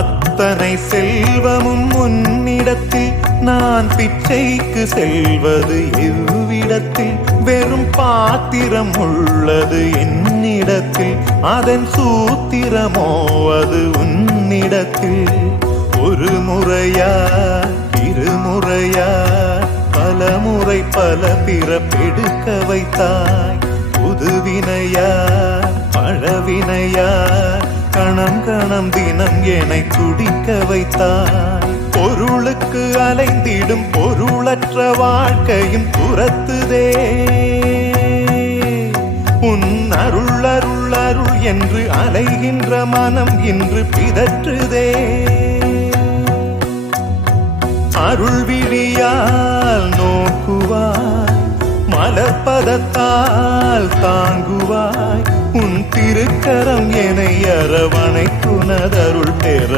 அத்தனை செல்வமும் உன்னிடத்தில் நான் பிச்சைக்கு செல்வது எவ்விடத்தில் வெறும் பாத்திரம் உள்ளது என்னிடத்தில் அதன் சூத்திரமோ அது உன்னிடத்தில் ஒரு முறையா இருமுறையா பல முறை பல பிறப்பெடுக்க வைத்தாய் புதுவினையா பழவினையா கணம் கணம் தினம் என்னை துடிக்க வைத்தாய் பொருளுக்கு அலைந்திடும் பொருளற்ற வாழ்க்கையும் துரத்துதே உன் அருள் அருள் அருள் என்று அலைகின்ற மனம் இன்று பிதற்றுதே அருள் விழியால் நோக்குவாய் மலர்பதத்தால் தாங்குவாய் உன் திருக்கரம் என்னை அரவணைக்குனதருள் பெற